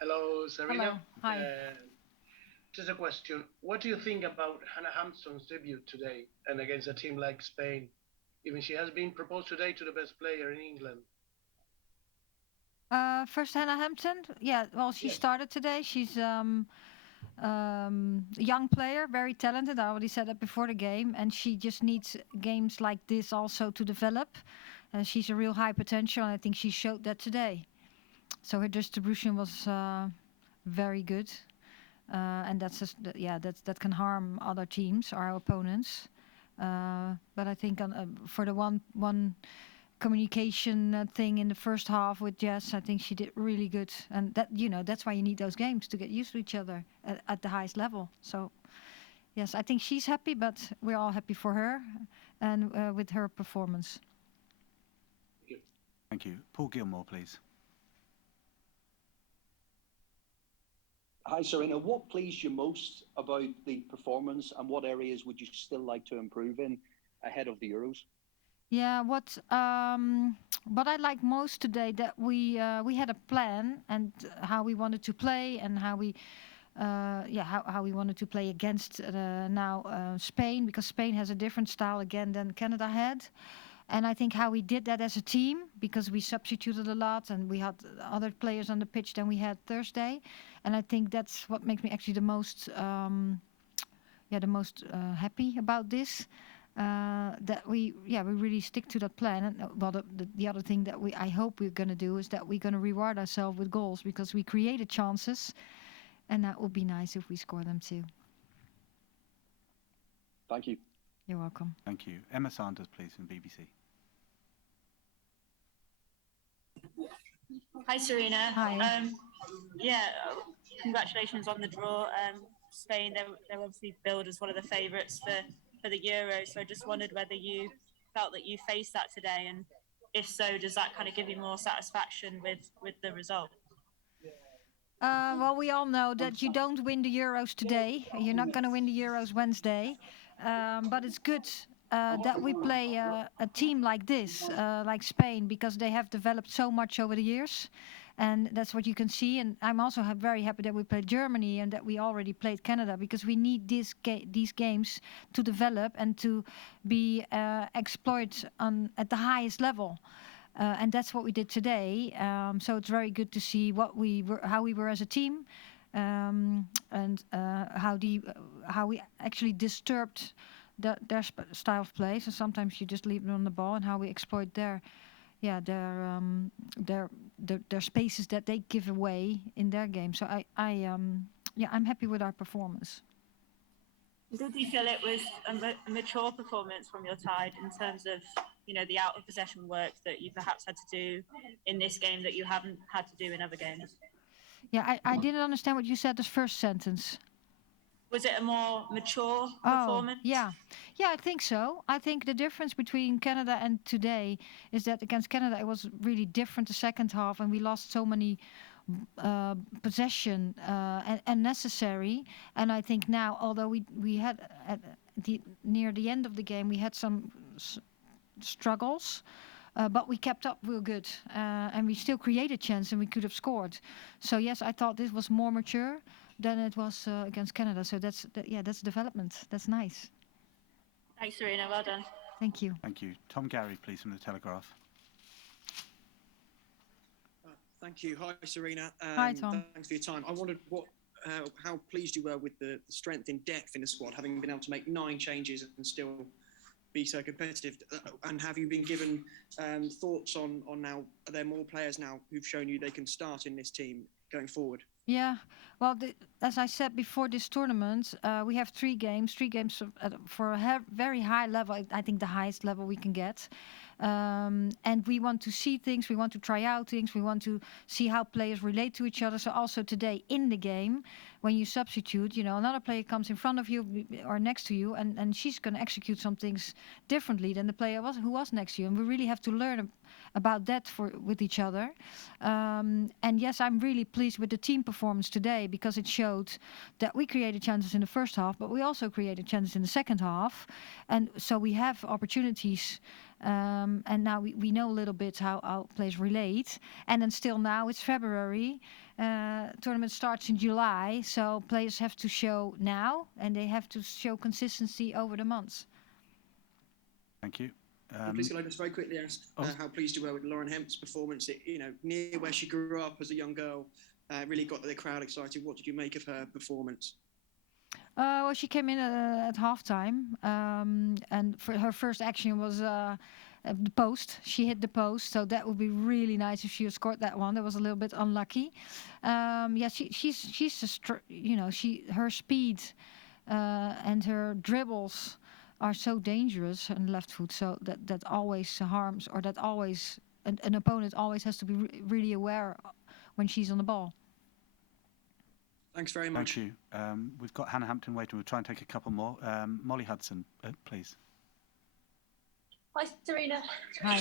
Hello, Sarina. Hello. Hi. Just a question. What do you think about Hannah Hampton's debut today and against a team like Spain? Even she has been proposed today to the best player in England. First, Hannah Hampton. Yeah, well, she Yes. started today. She's a young player, very talented. I already said that before the game, and she just needs games like this also to develop. She's a real high potential, and I think she showed that today. So her distribution was very good, and that's just, yeah, that can harm other teams, our opponents. But I think for the one communication thing in the first half with Jess. I think she did really good, and that's why you need those games to get used to each other at the highest level. So yes, I think she's happy, but we're all happy for her and with her performance. Thank you. Thank you. Paul Gilmore, please. Hi, Serena. What pleased you most about the performance, and what areas would you still like to improve in ahead of the Euros? Yeah, what I like most today that we had a plan and how we wanted to play and how we how we wanted to play against now Spain, because Spain has a different style again than Canada had. And I think how we did that as a team, because we substituted a lot and we had other players on the pitch than we had Thursday. And I think that's what makes me actually the most happy about this. That we really stick to that plan. And well, the other thing that I hope we're going to do is that we're going to reward ourselves with goals, because we created chances, and that would be nice if we score them too. Thank you. You're welcome. Thank you. Emma Sanders, please, from BBC. Hi, Serena. Hi. Yeah, congratulations on the draw. Spain, they're obviously billed as one of the favourites for the Euros. So I just wondered whether you felt that you faced that today, and if so, does that kind of give you more satisfaction with the result? Well, we all know that you don't win the Euros today. You're not going to win the Euros Wednesday. But it's good that we play a team like this, like Spain, because they have developed so much over the years. And that's what you can see. And I'm also very happy that we played Germany and that we already played Canada, because we need these games to develop and to be exploited at the highest level. And that's what we did today. So it's very good to see how we were as a team, and how we actually disturbed style of play. So sometimes you just leave them on the ball, and how we exploit yeah their their spaces that they give away in their game. So I'm happy with our performance. Did you feel it was a mature performance from your side in terms of the out of possession work that you perhaps had to do in this game that you haven't had to do in other games? Yeah, I didn't understand what you said. This first sentence. Was it a more mature Oh, performance? yeah. Yeah, I think so. I think the difference between Canada and today is that against Canada it was really different the second half, and we lost so many possession and necessary. And I think now, although we had near the end of the game we had some struggles, but we kept up real good, and we still created chance and we could have scored. So yes, I thought this was more mature than it was against Canada. So that's development. That's nice. Thanks, Serena. Well done. Thank you. Thank you. Tom Gary, please, from The Telegraph. Thank you. Hi, Serena. Hi, Tom. Thanks for your time. I wondered how pleased you were with the strength in depth in the squad, having been able to make 9 changes and still be so competitive. And have you been given thoughts on now? Are there more players now who've shown you they can start in this team going forward? Yeah, well, as I said before this tournament, we have three games for a very high level. I think the highest level we can get. And we want to see things, we want to try out things, we want to see how players relate to each other. So also today in the game, when you substitute, another player comes in front of you or next to you, and she's going to execute some things differently than the player who was next to you. And we really have to learn about that with each other. And yes, I'm really pleased with the team performance today, because it showed that we created chances in the first half, but we also created chances in the second half. And so we have opportunities. And now we know a little bit how players relate. And then still now it's February tournament starts in July, so players have to show now, and they have to show consistency over the months. Thank you. Please, can I just very quickly ask how pleased you were with Lauren Hemp's performance? Near where she grew up as a young girl, really got the crowd excited. What did you make of her performance? Well, she came in at halftime, and for her first action was the post. She hit the post, so that would be really nice if she had scored that one. That was a little bit unlucky. She's her speed and her dribbles are so dangerous on the left foot. So that always harms, or that always an opponent always has to be really aware when she's on the ball. Thanks very much. Thank you. We've got Hannah Hampton waiting. We'll try and take a couple more. Molly Hudson, please. Hi, Sarina. Hi.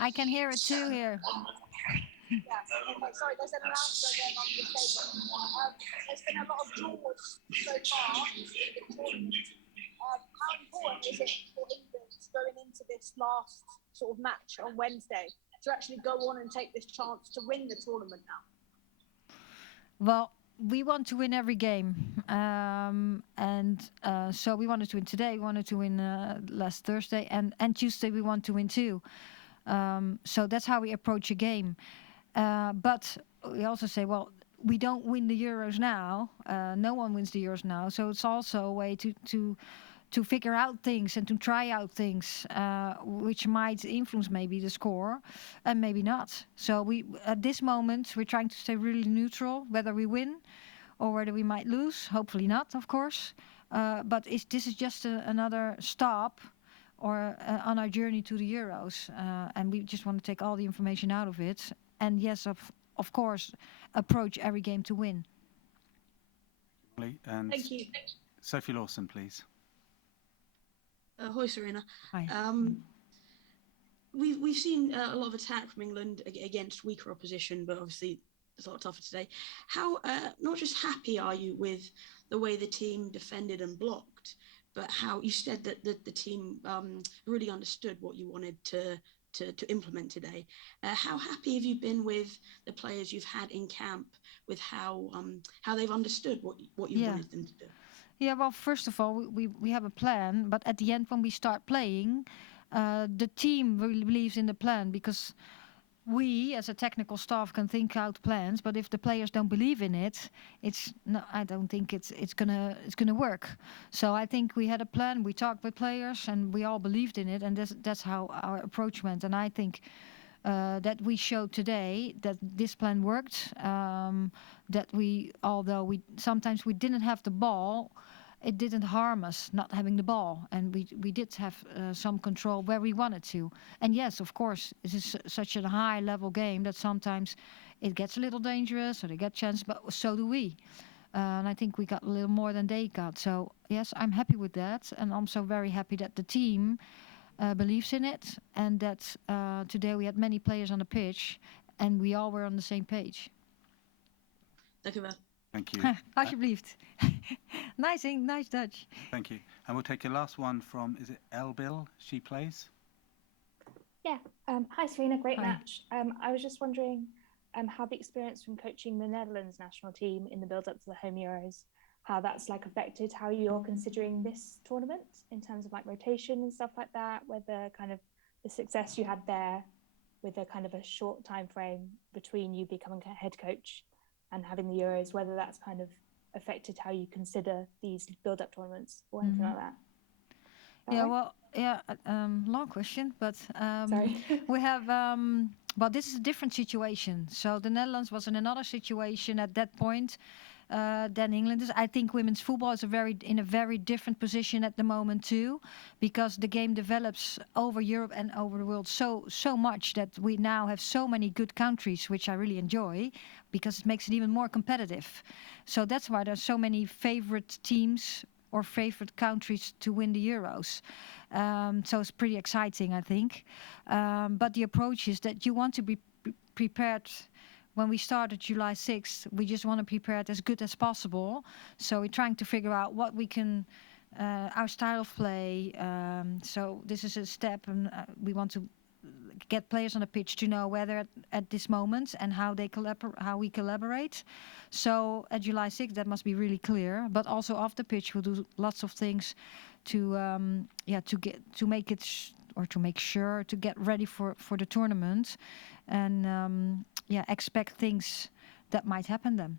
I can hear it too here. Sorry, there's an announcement going on the stadium. There's been a lot of draws so far in the tournament. How important is it for England going into this last sort of match on Wednesday to actually go on and take this chance to win the tournament now? Well, we want to win every game, so we wanted to win today. We wanted to win last Thursday, and Tuesday we want to win too. So that's how we approach a game. But we also say, well, we don't win the Euros now. No one wins the Euros now, so it's also a way to figure out things and to try out things which might influence maybe the score and maybe not. So we, at this moment, we're trying to stay really neutral, whether we win or whether we might lose. Hopefully not, of course. But this is just another stop or on our journey to the Euros. And we just want to take all the information out of it. And yes, of course, approach every game to win. And Thank you. Sophie Lawson, please. Hi, Sarina. Hi. We've seen a lot of attack from England against weaker opposition, but obviously it's a lot tougher today. How not just happy are you with the way the team defended and blocked, but how you said that the team really understood what you wanted to implement today. How happy have you been with the players you've had in camp, with how they've understood what you wanted them to do? Yeah, well, first of all, we have a plan, but at the end, when we start playing, the team really believes in the plan, because we, as a technical staff, can think out plans, but if the players don't believe in it, I don't think it's gonna work. So I think we had a plan. We talked with players, and we all believed in it, and that's how our approach went. And I think that we showed today that this plan worked. That although sometimes we didn't have the ball, it didn't harm us not having the ball, and we did have some control where we wanted to. And yes, of course, this is such a high level game that sometimes it gets a little dangerous, or they get chances, but so do we. And I think we got a little more than they got. So yes, I'm happy with that, and I'm so very happy that the team believes in it, and that today we had many players on the pitch, and we all were on the same page. Dank u wel. Thank you. Alsjeblieft. Nice Dutch. Thank you. And we'll take your last one from, is it Elbil? She plays? Yeah. Hi, Sarina. Great Hi. match. I was just wondering how the experience from coaching the Netherlands national team in the build-up to the home Euros, how that's affected how you're considering this tournament in terms of rotation and stuff like that, whether kind of the success you had there with a kind of a short time frame between you becoming a head coach and having the Euros, whether that's kind of affected how you consider these build-up tournaments or anything like that. Long question, but Sorry. we have, well, this is a different situation. So the Netherlands was in another situation at that point than England is. I think women's football is in a very different position at the moment too, because the game develops over Europe and over the world so much that we now have so many good countries, which I really enjoy, because it makes it even more competitive. So that's why there's so many favorite teams or favorite countries to win the Euros. So it's pretty exciting, I think. But the approach is that you want to be prepared. When we started July 6th, we just want to prepare it as good as possible. So we're trying to figure out what we can our style of play. So this is a step, and we want to get players on the pitch to know whether at this moment and how we collaborate. So at July 6th, that must be really clear. But also off the pitch, we'll do lots of things to make sure to get ready for the tournament, and expect things that might happen then.